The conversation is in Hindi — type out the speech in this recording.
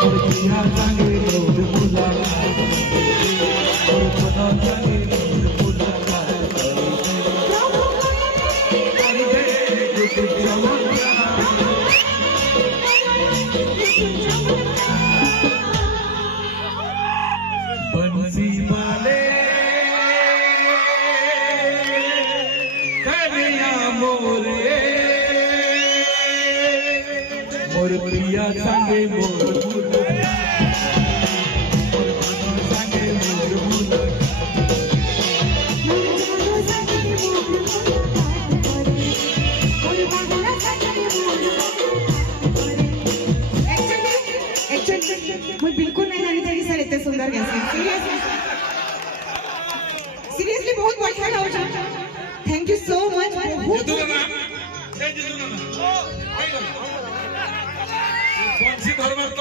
मोर पिया संगे मोर मुलाकात मोर पदा संगे मोर मुलाकात करी दे कुछ बंसी वाले कन्या मोरे मोर पिया संगे मोर संगे मोर मुझे बिल्कुल नहीं जानी चाहिए सर इतने सुंदर कैसे सीरियसली बहुत बढ़िया गाओ छो थैंक यू सो मच बहुत